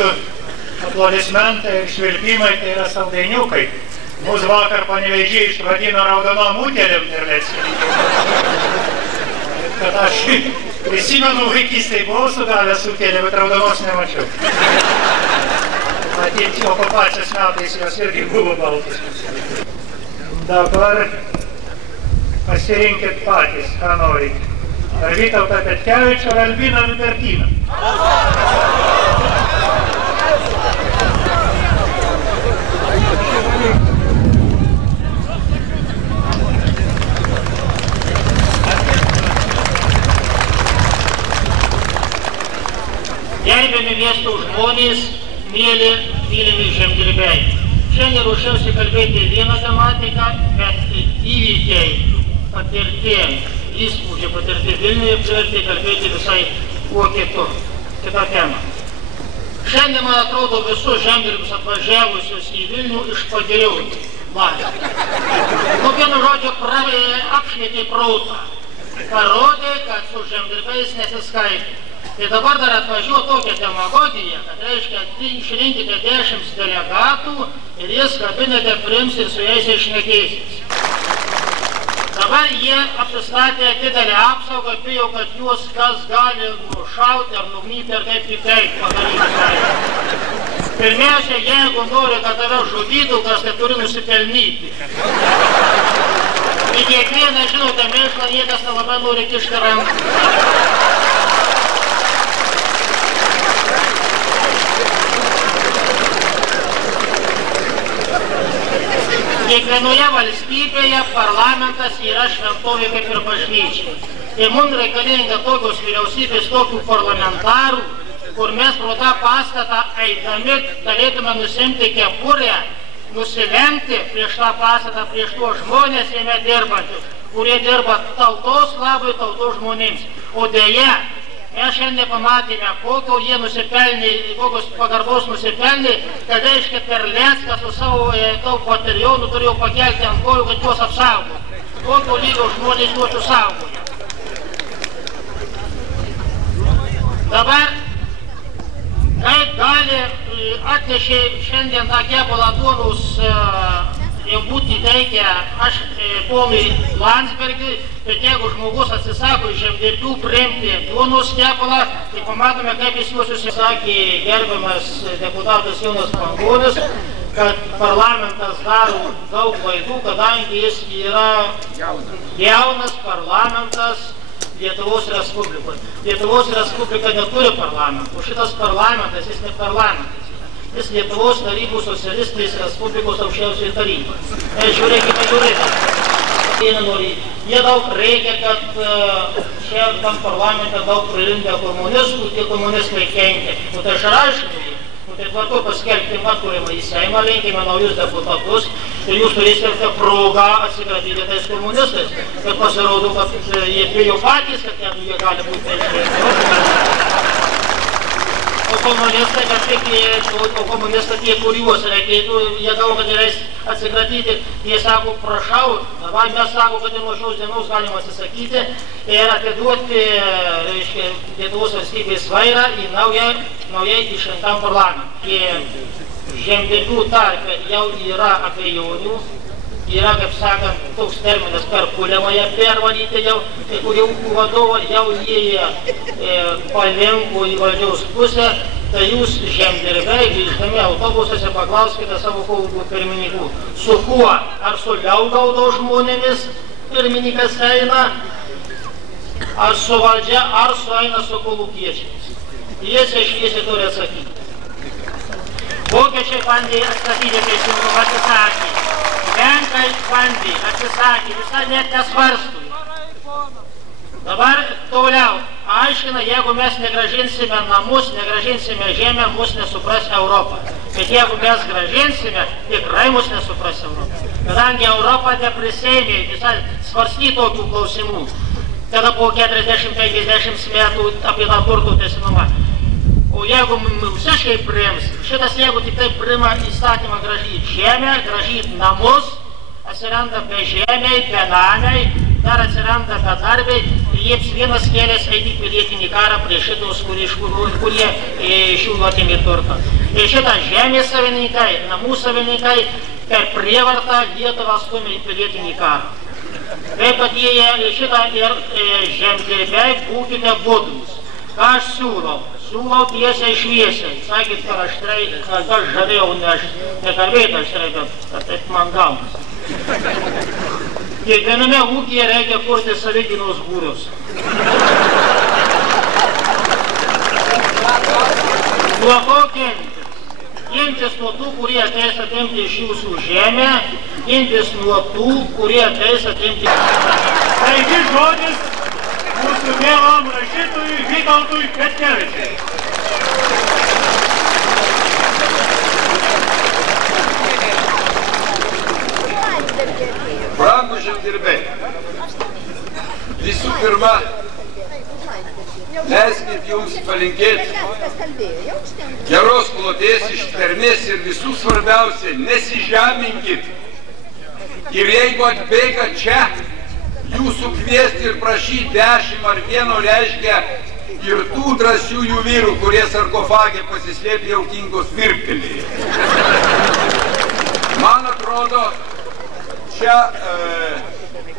jūsų aplodismentai ir švilpimai tai yra saldainiukai. Mūsų vakar Panevėžyje išvadino raudonom utėlėm Terleckį. Kad aš prisimenu vaikystėje buvau sugavęs utėlę, bet raudonos nemačiau. Matyt, okupacijos metais jos irgi buvo baltos. Dabar pasirinkit patys, ką norit. Ar Vytautą Petkevičių, ar Albiną Liubertiną. Gerbiami miesto žmonės, mylimi žemdirbiai. Šiandien ruošiausi kalbėti vieną tematiką, bet įvykiai patirti, įspūdžiai patirti Vilniuje privertė kalbėti visai kuo kitą temą. Šiandien, man atrodo, visus žemdirbius atvažiavusius į Vilnių iš pagiriauti. Nu, vienu žodžiu, apšvietė prautą. Parodė, kad su žemdirbiais nesiskaitė. Tai dabar dar atvažiuoja tokia demagogija, kad reiškia, išrinkite 10 delegatų ir jis kabinete priims ir su jais išnekėsis. Dabar jie apsistatė didelę apsaugą, bijo, kad juos kas gali nušauti ar nugnyti ar kaip kitaip padaryti. Pirmiausia, jeigu nori, kad tave žudytų, kas tai turi nusipelnyti. Į kiekvieną, žinote, mėšlą niekas nelabai nori kišti ranką. Kiekvienoje valstybėje parlamentas yra šventovė kaip ir bažnyčia. Ir mums reikalinga tokios vyriausybės, tokių parlamentarų, kur mes pro tą pastatą eidami galėtume nusimti kepurę, nusilemti prieš tą pastatą, prieš tuos žmonės jame dirbančius, kurie dirba tautos labui, tautos žmonėms. O deja, mes šiandien pamatėme, kokio jie nusipelnė, kokios pagarbos nusipelnė, kad reiškia Terleckas su savo daug batalionų turėjo pakelti ant kojų, kad juos apsaugotų. Kokio lygio žmonės juos saugoja. Dabar, kaip gali atnešė šiandien tą kepalą duonos jau būti įteikę aš ponui Landsbergiui, bet jeigu žmogus atsisako iš žemdirbių priimti duonos kepalą, tai pamatome, kaip jis juos susisakė gerbiamas deputatas Jonas Pangonis, kad parlamentas daro daug klaidų, kadangi jis yra jaunas parlamentas Lietuvos Respublikoje. Lietuvos Respublika neturi parlamento. Šitas parlamentas, jis ne parlamentas. Jis Lietuvos tarybų socialistinės Respublikos aukščiausioji taryba. Žiūrėkime, jie daug reikia, kad čia tam parlamente daug prilindę komunistų, tie komunistai kenkia. Nu tai aš aišku, tai tvarku paskelbti atkūrimą į Seimą, linkime naujus deputatus ir jūs turėsite progą atsikratyti tais komunistais. Bet pasirodo, kad jie bijo patys, kad jie gali būti išrinkti. O komunistai kažkaip, tie, kuriuos reikėtų, jie galvo, kad leis atsikratyti, jie sako, prašau, dabar mes sako, kad ir nuo šios dienos galima atsisakyti ir atiduoti, reiškia, Lietuvos valstybės vairą į naujai išrinktam parlamentui. Žemdirbių tarpe jau yra abejonių, yra, kaip sakant, toks terminas perkuliamąją pervalyti jau, kai kurie ūkų vadovo jau jie palinko į valdžiaus pusę, tai jūs žemdirbiai, grįždami autobusuose, paklauskite savo kolūkių pirmininkų, su kuo, ar su Liaugaudo žmonėmis pirmininkas eina, ar su valdžia, ar eina su kolūkiečiais. Jie šviesiai turi atsakyti. Vokiečiai bandė atstatyti teisingumą, atsisakė. Lenkai bandė, atsisakė, visai net nesvarstui. Dabar toliau aiškina, jeigu mes negražinsime namus, negražinsime žemę, mus nesupras Europą. Bet jeigu mes gražinsime, tikrai mus nesupras Europą. Kadangi Europa neprisėmė visai svarstyti tokių klausimų, tada po 40-50 metų apie tą turtų tęsinumą. O jeigu visiškai priims, šitas jeigu tik taip priima įstatymą gražyti žemę, gražyti namus, atsiranda bežemiai, benamiai, dar atsiranda bedarbiai, lieps vienas kelias eiti pilietinį karą prieš šitos, kurie iš jų atėmė turtą. Ir šitą žemės savininkai, namų savininkai per prievartą Lietuvą stumia į pilietinį karą. Taip pat jie šitą ir žemdirbiai būkite budrūs. Ką aš siūlau? Siūlau tiesiai šviesiai. Sakėt, kad aš žadėjau nekalbėti aštrai, bet taip man gaunasi. Kiekviename ūkyje reikia kurti savigynos būrius. Nuo ko gintis? Gintis nuo tų, kurie ateis atimti iš jūsų žemę, gintis nuo tų, kurie ateis atimti. Taigi žodis mūsų mielam rašytojui Vytautui Petkevičiui. Brangūs žemdirbiai, visų pirma, leiskit jums palinkėti geros kloties, ištvermės ir visų svarbiausia, nesižeminkit. Ir jeigu atbėga čia, jūsų kviesti ir prašyti 10 ar 1 reiškia ir tų drąsiųjų vyrų, kurie sarkofage pasislėpė jau Kingos virptelėje. Man atrodo, čia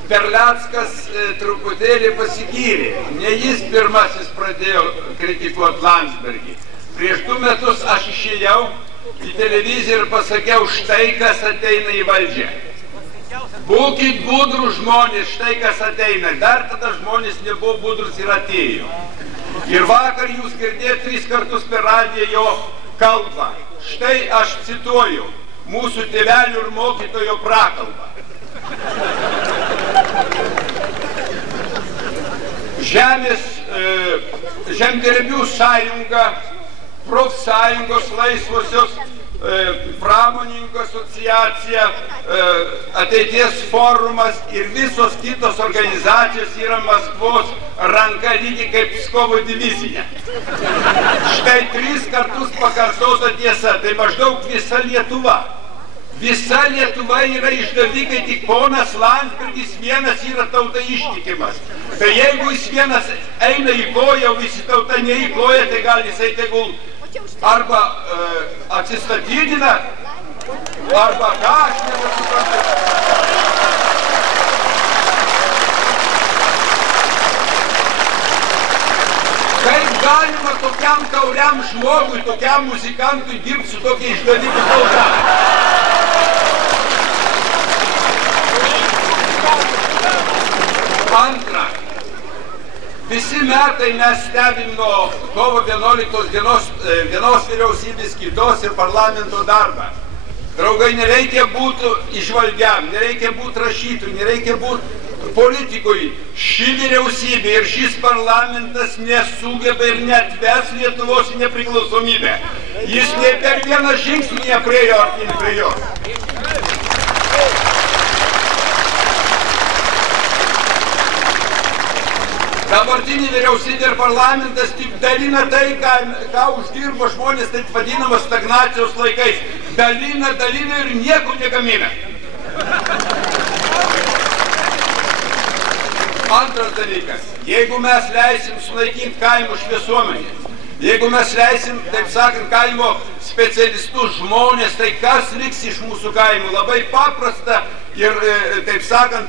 Terleckas truputėlį pasigyrė. Ne jis pirmasis pradėjo kritikuoti Landsbergį. Prieš 2 metus aš išėjau į televiziją ir pasakiau, štai kas ateina į valdžią. Būkit budrų žmonės, štai kas ateina. Dar tada žmonės nebuvo budrus ir atėjo. Ir vakar jūs girdėjote 3 kartus per radiją jo kalbą. Štai aš cituoju mūsų tėvelių ir mokytojo prakalbą. Žemdirbių sąjunga, profsąjungos laisvosios, pramonininkų asociacija, ateities forumas ir visos kitos organizacijos yra Maskvos ranka lygiai kaip Pskovo divizija. Štai 3 kartus pakartota tiesa, tai maždaug visa Lietuva. Visa Lietuva yra išdavikai, tik ponas Landsbergis vienas yra tauta ištikimas. Tai jeigu jis vienas eina į koją, visi tauta neįkoja, tai gal jisai tegul arba atsistatydina, arba ką, aš nepasuprantu. Kaip galima tokiam tauriam žmogui, tokiam muzikantui dirbti su tokia išdavikų tauta? Antra, visi metai mes stebim nuo kovo 11 dienos vienos vyriausybės kitos ir parlamento darbą. Draugai, nereikia būti išvalgiam, nereikia būti rašytojui, nereikia būti politikui. Ši vyriausybė ir šis parlamentas nesugeba ir netves Lietuvos į nepriklausomybę. Jis ne per vieną žingsnį nepriejo artin prie jos. Dabartinį vyriausybę ir parlamentas tik dalina tai, ką uždirbo žmonės taip vadinamas stagnacijos laikais. Dalina ir nieko negamina. Antras dalykas, jeigu mes leisim sunaikinti kaimo šviesuomenę, jeigu mes leisim, taip sakant, kaimo specialistus žmonės, tai kas liks iš mūsų kaimų? Labai paprasta ir, taip sakant,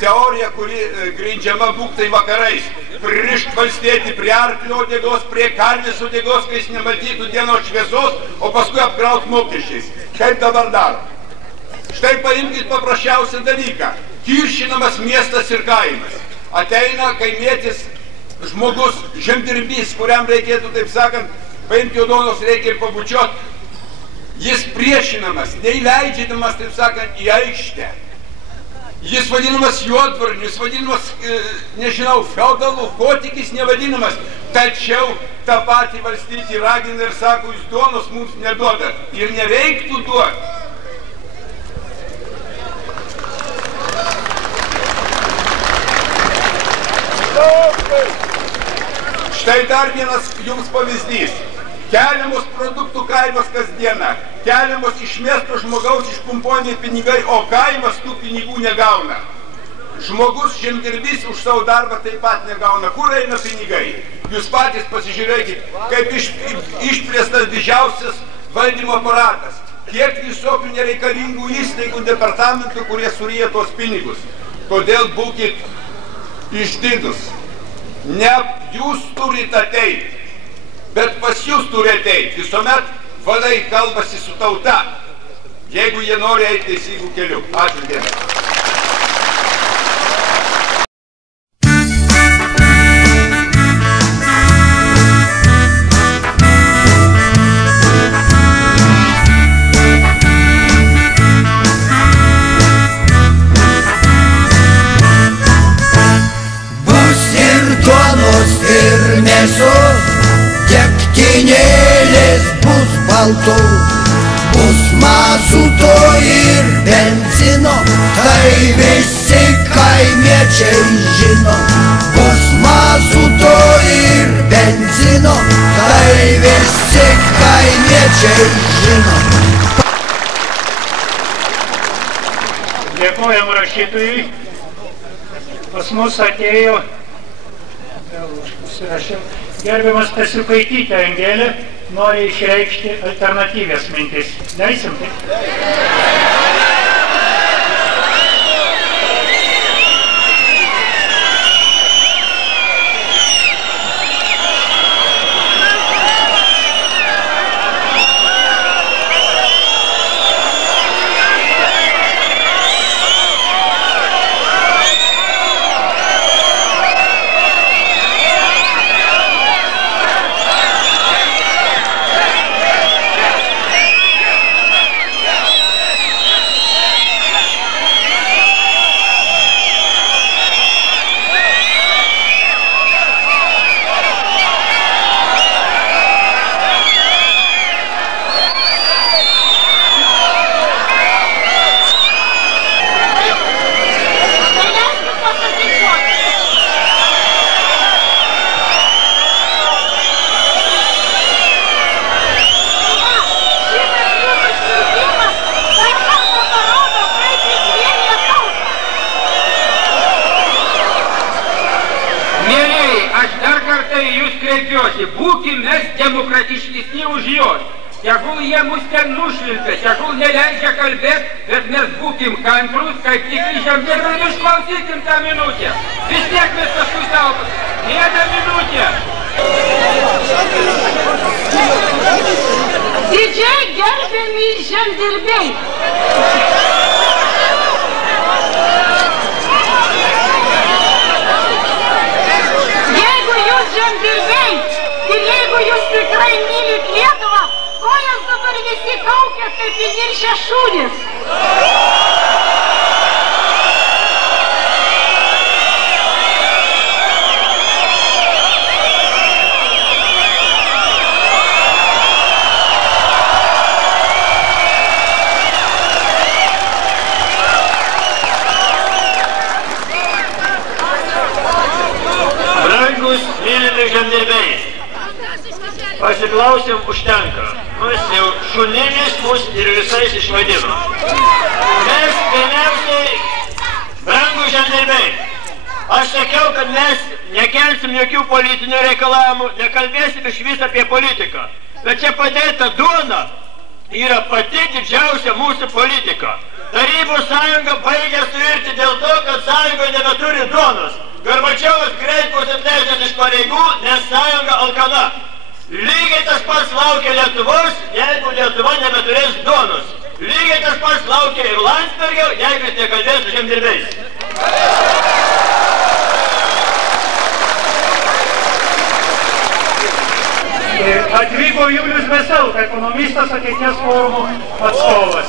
teorija, kuri grindžiama būk tai vakarais. Pririšt valstietį prie arklio uodegos, prie karvės uodegos, kai jis nematytų dienos šviesos, o paskui apkraut mokesčiais. Kaip dabar daro? Štai paimkit paprasčiausią dalyką. Kiršinamas miestas ir kaimas. Ateina kaimietis žmogus, žemdirbys, kuriam reikėtų, taip sakant, paimti jodonos reikia ir pabučiuot. Jis priešinamas, neįleidžiamas, taip sakant, į aikštę. Jis vadinamas juodvarniu, jis vadinamas, nežinau, feudalu, ko tik jis nevadinamas. Tačiau tą patį valstybę ragina ir sako, jūs duonos mums neduodat. Ir nereiktų duoti. Štai dar vienas jums pavyzdys. Keliamos produktų kainos kasdieną, keliamos išmesto žmogaus išpumpuojami pinigai, o kaimas tų pinigų negauna. žmogus žemdirbys už savo darbą taip pat negauna. Kur eina pinigai? Jūs patys pasižiūrėkit, kaip išplėstas didžiausias valdymo aparatas. Kiek visokių nereikalingų įstaigų, departamentų, kurie suryja tos pinigus. Todėl būkit išdidus. Ne jūs turite ateiti, bet pas jūs turi ateiti. Visuomet vadai kalbasi su tauta, jeigu jie nori eiti teisingų kelių. Ačiū dėmesį. Keptinėlės bus baltos, bus mazuto ir benzino, tai visi kaimiečiai žino. Bus mazuto ir benzino, tai visi kaimiečiai žino. Dėkojam rašytojui. Pas mus atėjo gerbiamas Stasiukaitytė Angelė, nori išreikšti alternatyvės mintis. Leisim tai? Būkim mes demokratiškesni už juos. Tegul jie mus ten nušvilpia, tegul neleidžia kalbėti, bet mes būkim kantrus, kaip tikri žemdirbiai, ir išklausykim tą minutę. Vis tiek mes paskui savo. Vieną minutę. Didžiai gerbiami žemdirbiai. Jeigu jūs žemdirbiai ir jeigu jūs tikrai mylit Lietuvą, ko jūs dabar visi kaukia kaip įniršę šunys? Žemdirbiai, pasiklausėm užtenka. Mes jau šunimis mus ir visais išvadino. Mes pirmiausiai, brangūs žemdirbiai, aš sakiau, kad mes nekelsim jokių politinių reikalavimų, nekalbėsim iš vis apie politiką. Bet čia padėta duona yra pati didžiausia mūsų politika. Tarybų sąjunga baigė suirti dėl to, kad sąjunga nebeturi duonos. Gorbačiovas greit bus atleistas iš pareigų, nes sąjunga alkana. Lygiai tas pats laukia Lietuvos, jeigu Lietuva nebeturės duonos. Lygiai tas pats laukia ir Landsbergio, jeigu jis nekalbės su žemdirbiais. Atvyko Julius Besel, ekonomistas, ateities forumo atstovas.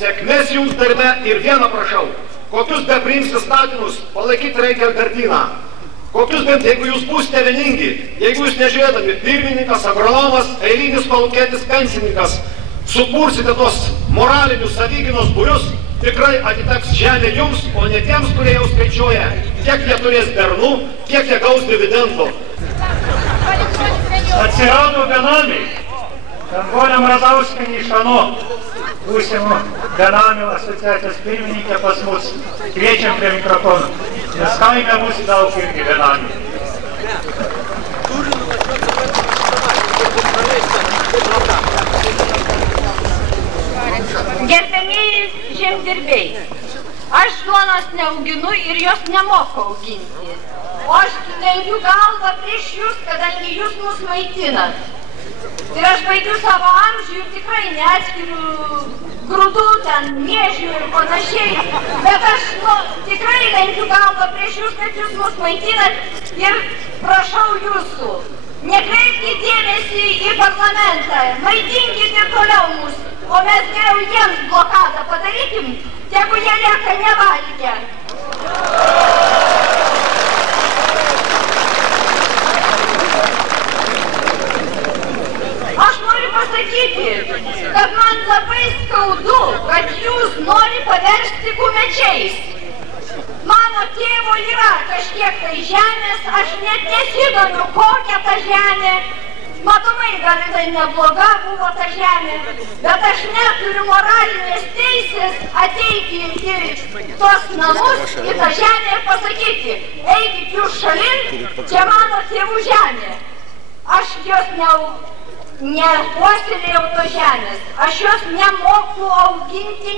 Sėkmės jums darbe ir vieną prašau. Kokius be priims įstatymus, palaikyti reikia gardyną. Kokius bent, jeigu jūs būsite vieningi, jeigu jūs nežiūrėdami pirmininkas, agronomas, eilinis kolūkietis, pensininkas, sukursite tos moralinius savyginos būrius, tikrai atiteks žemė jums, o ne tiems, kurie jau skaičiuoja, kiek jie turės bernų, kiek jie gaus dividendų. Atsirado benamiai. Danguolė Mrazauskienė iš ANO, būsimų benamių asociacijos pirmininkė pas mus. Kviečiam prie mikrofono, nes kaime bus daug irgi benamių. Gerbėmieji žemdirbiai, aš duonos neauginu ir jos nemoku auginti. O aš lenkiu galvą prieš jūs, kadangi jūs mus maitinat. Ir aš baigiu savo amžių ir tikrai neatskiriu grūdų, ten miežių ir panašiai. Bet aš tikrai lenkiu galvą prieš jūs, kad jūs mus maitinat ir prašau jūsų. Nekreipkite dėmesį į parlamentą, maitinkite ir toliau mus, o mes geriau jiems blokadą padarykim, tegu jie lieka nevalgę. Aš noriu pasakyti, kad man labai skaudu, kad jūs nori paversti kumečiais. Mano tėvo yra kažkiek tai žemės, aš net nesidomiu, kokia ta žemė. Matomai, gal tai nebloga buvo ta žemė, bet aš neturiu moralinės teisės ateiti į tos namus, į tą žemę ir pasakyti, eikit jūs šalin, čia mano tėvų žemė. Aš jos nepuoselėjau to žemės, aš jos nemoku auginti,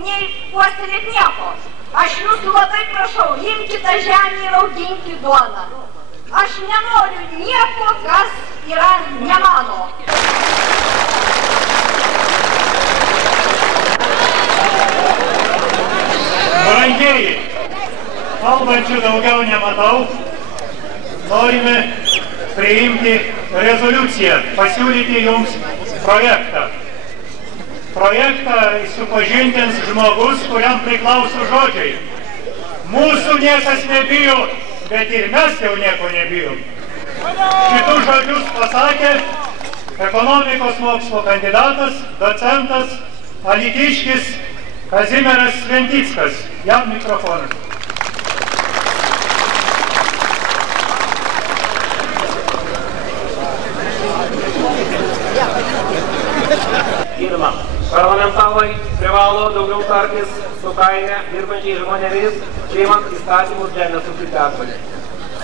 nei puoselėti nieko. Aš jūsų labai prašau, imkite tą žemę ir auginkite duoną. Aš nenoriu nieko, kas yra ne mano. Brangieji, kalbančių daugiau nematau. Norime priimti rezoliuciją, pasiūlyti jums projektą. Projektą supažindins žmogus, kuriam priklauso žodžiai. Mūsų niekas nebijo, bet ir mes jau nieko nebijom. Šitus žodžius pasakė ekonomikos mokslo kandidatas, docentas, alytiškis Kazimieras Sventickas. Jam mikrofonas. Pirma, parlamentarai privalo daugiau tartis su kaime dirbančiais žmonėmis, priimant įstatymus žemės ūkio pertvarkai.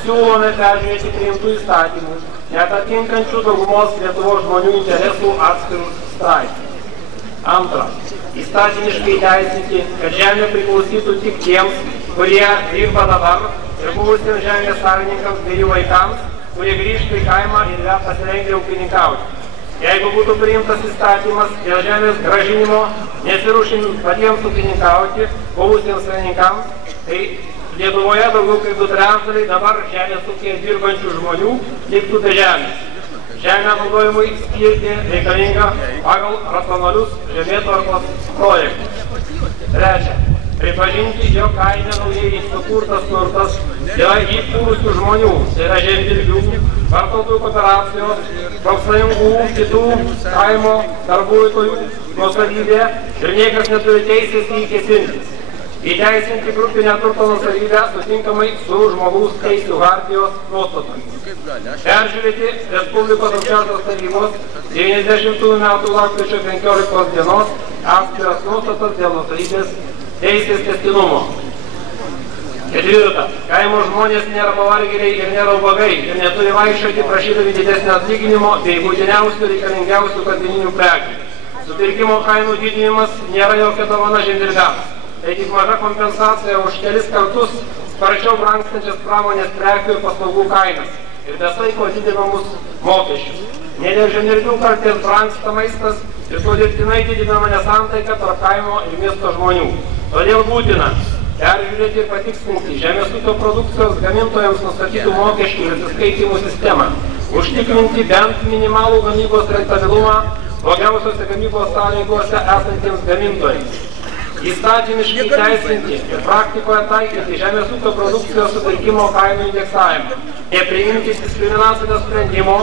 Siūlome peržiūrėti priimtų įstatymų, neatitinkančių daugumos Lietuvos žmonių interesų atskirus straipsnius. Antra, įstatymiškai teisinti, kad žemė priklausytų tik tiems, kurie dirba dabar ir buvusiems žemės savininkams bei jų vaikams, kurie grįžtų į kaimą ir yra pasirengę ūkininkauti. Jeigu būtų priimtas įstatymas dėl žemės gražinimo, nesiruošiant patiems ūkininkauti buvusiems savininkams, tai Lietuvoje daugiau kaip 2/3 dabar žemės ūkyje dirbančių žmonių liktų be žemės. Žemę naudojimui skirti reikalinga pagal racionalius žemėtvarkos projektus. Trečia, pripažinti, jog kaime naujai sukurtas turtas yra įkūrusių žmonių, tai yra žemdirbių, vartotojų kooperacijos, profsąjungų, kitų kaimo darbuotojų nuosavybė ir niekas neturi teisės į kėsintis. Įteisinti grupinę turto nuosavybę sutinkamai su žmogaus teisių hartijos nuostatomis. Peržiūrėti Respublikos aukščiausios tarybos 90 metų lapkričio 15 dienos atskiras nuostatas dėl nuosavybės teisės tęstinumo. Ketvirta. Kaimo žmonės nėra pavargėliai ir nėra ubagai ir neturi vaikščioti prašydami didesnio atlyginimo bei būtiniausių reikalingiausių kasdieninių prekių. Supirkimo kainų didinimas nėra jokia dovana žemdirbiams. Tai tik maža kompensacija už kelis kartus sparčiau brangstančias pramonės prekių ir paslaugų kainas ir be saiko didinamus mokesčius. Ne dėl žemdirbių kaltės brangsta maistas ir to dirbtinai didinama nesantaika tarp kaimo ir miesto žmonių. Todėl būtina peržiūrėti ir patikslinti žemės ūkio produkcijos gamintojams nustatytų mokesčių ir atsiskaitymų sistemą, užtikrinti bent minimalų gamybos rentabilumą blogiausiose gamybos sąlygose esantiems gamintojams. Įstatymiškai teisinti ir praktikoje taikyti žemės ūkio produkcijos supirkimo kainų indeksavimą. Nepriimti diskriminacinio sprendimo,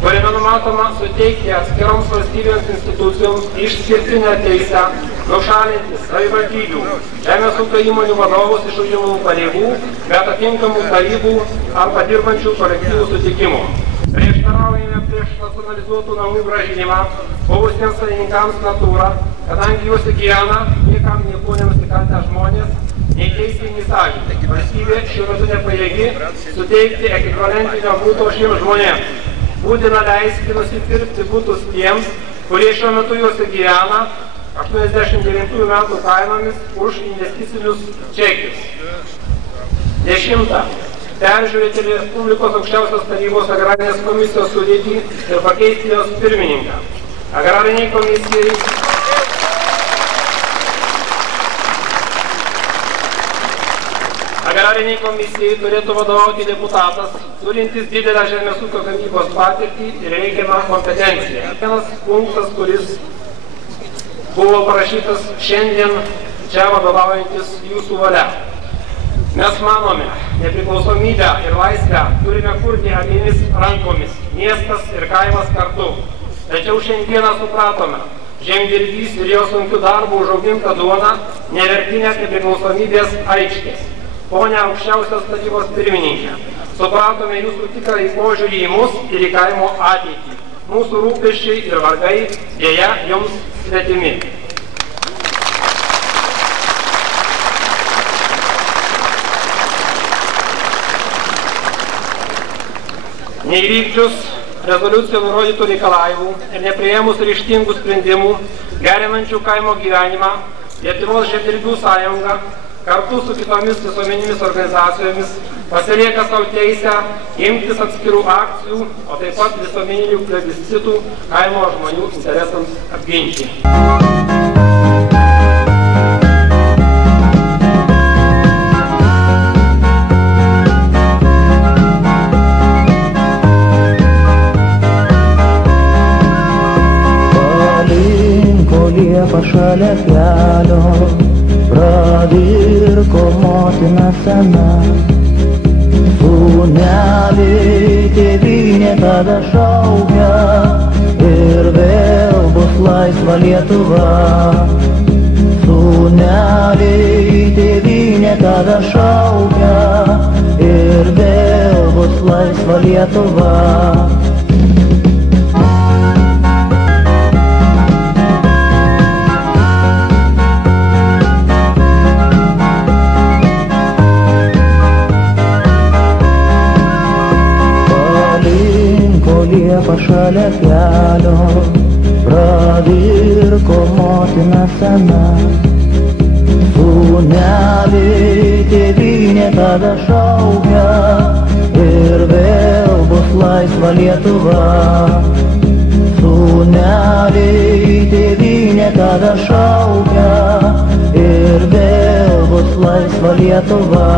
kuriame numatoma suteikti atskiroms valstybėms institucijoms išskirtinę teisę nušalinti savivaldybių, žemės ūkio įmonių vadovus iš užimamų pareigų, be atitinkamų tarybų arba dirbančių kolektyvų sutikimų. Prieštaraujame prieš prieš nacionalizuotų namų grąžinimą buvusiems savininkams natūrą, kadangi juose gyvena niekam nieko nenusikaltę žmonės, nei teisė, nei sąžinė. Valstybė šiuo metu nepajėgi suteikti ekvivalentinio būto šiems žmonėms. Būtina leisti nusipirkti būtus tiems, kurie šiuo metu juose gyvena 89 metų kainomis už investicinius čekius. 10. Peržiūrėti Respublikos aukščiausios tarybos agrarinės komisijos sudėtį ir pakeisti jos pirmininką. Agrariniai komisijai turėtų vadovauti deputatas, turintis didelę žemės ūkio gamybos patirtį ir reikiamą kompetenciją. Vienas punktas, kuris buvo parašytas šiandien čia vadovaujantis jūsų valia. Mes manome, nepriklausomybę ir laisvę turime kurti abiemis rankomis, miestas ir kaimas kartu. Tačiau šiandieną supratome, žemdirbys ir jo sunkiu darbu užauginta duona nevertinė nepriklausomybės aikštės. Pone aukščiausios tarybos pirmininkė, supratome jūsų tikrąjį požiūrį į mus ir į kaimo ateitį. Mūsų rūpesčiai ir vargai dėja jums svetimi. Neįvykdžius rezoliucijų nurodytų reikalavimų ir nepriėmus ryžtingų sprendimų, gerinančių kaimo gyvenimą, Lietuvos žemdirbių sąjunga kartu su kitomis visuomeninėmis organizacijomis pasilieka savo teisę imtis atskirų akcijų, o taip pat visuomeninių plebiscitų kaimo žmonių interesams apginti. Liepa šalia kelio, pravirko motina sena. Sūneliai tėvynė tada šaukia ir vėl bus laisva Lietuva. Sūneliai tėvynė tada šaukia ir vėl bus laisva Lietuva. Liepa šalia kelio, pravirko motina sena. Sūneliai tėvynė tada šaukia ir vėl bus laisva Lietuva. Sūneliai tėvynė tada šaukia ir vėl bus laisva Lietuva.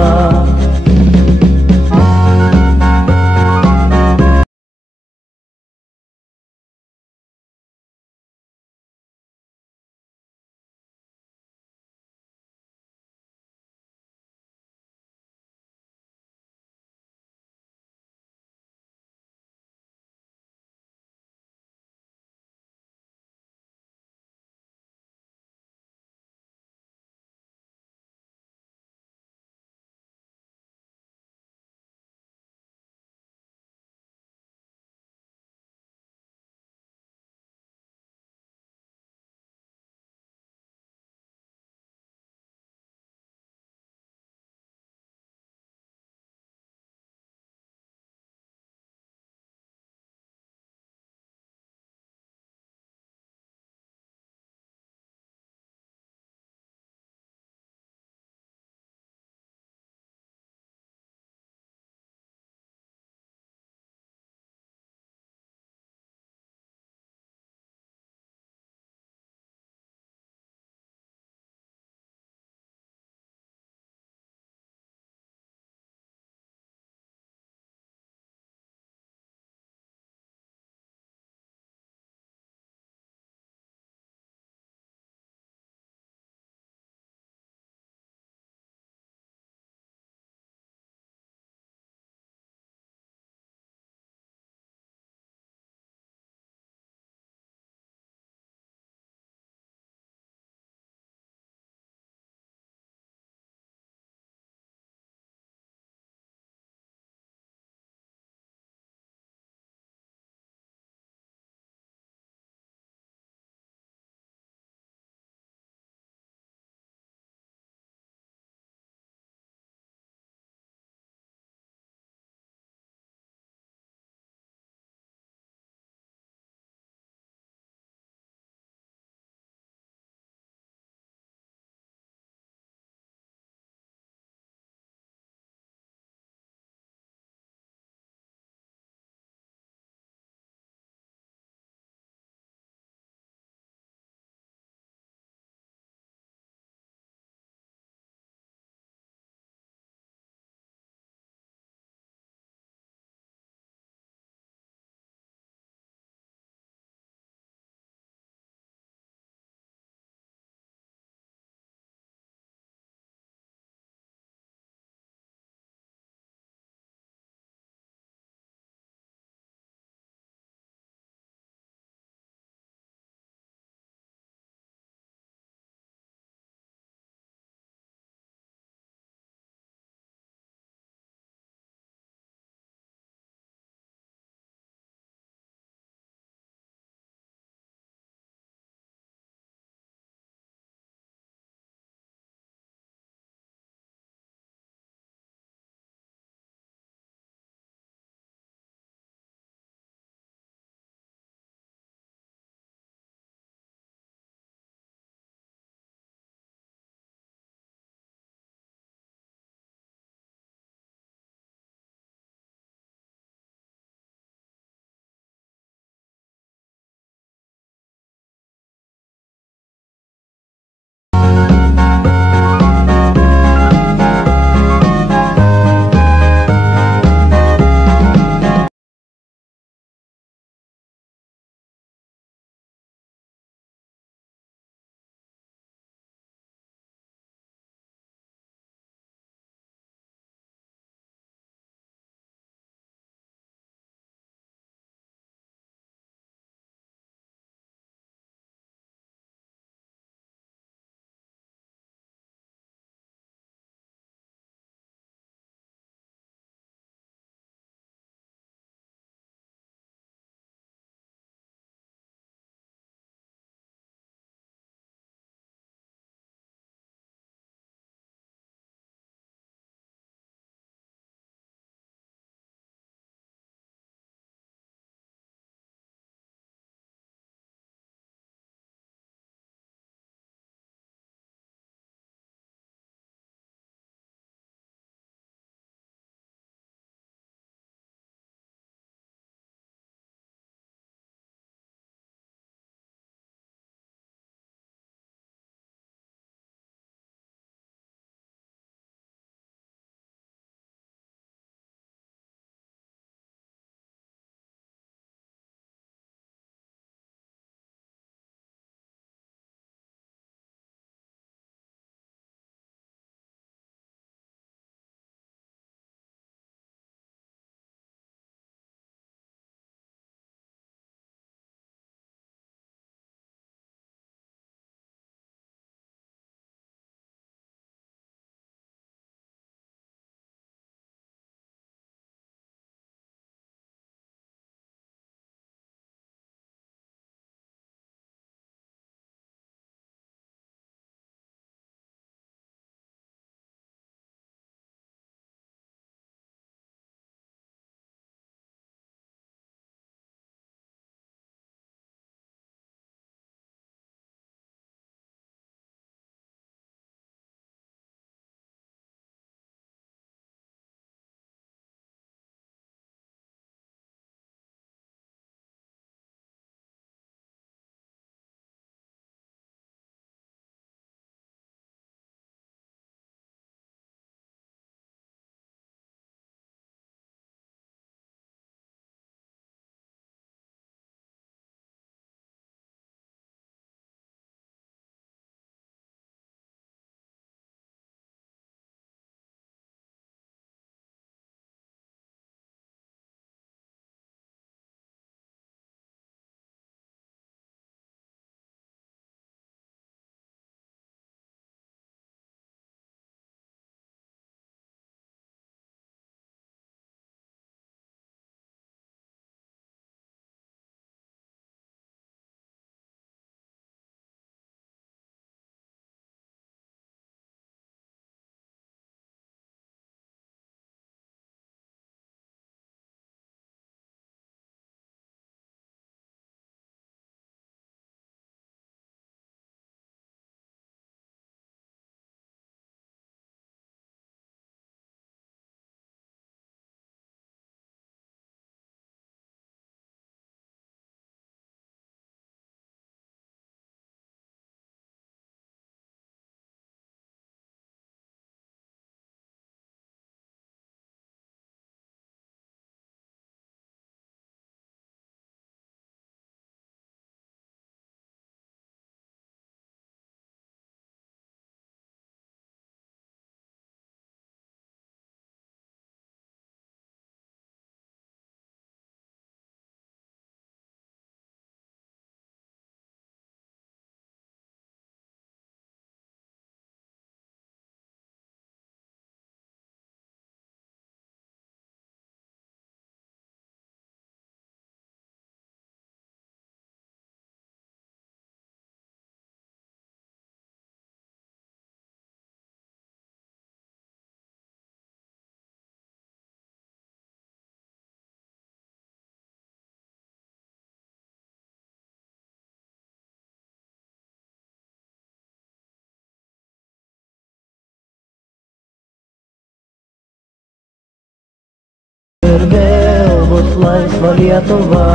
ir vėl bus laisva Lietuva.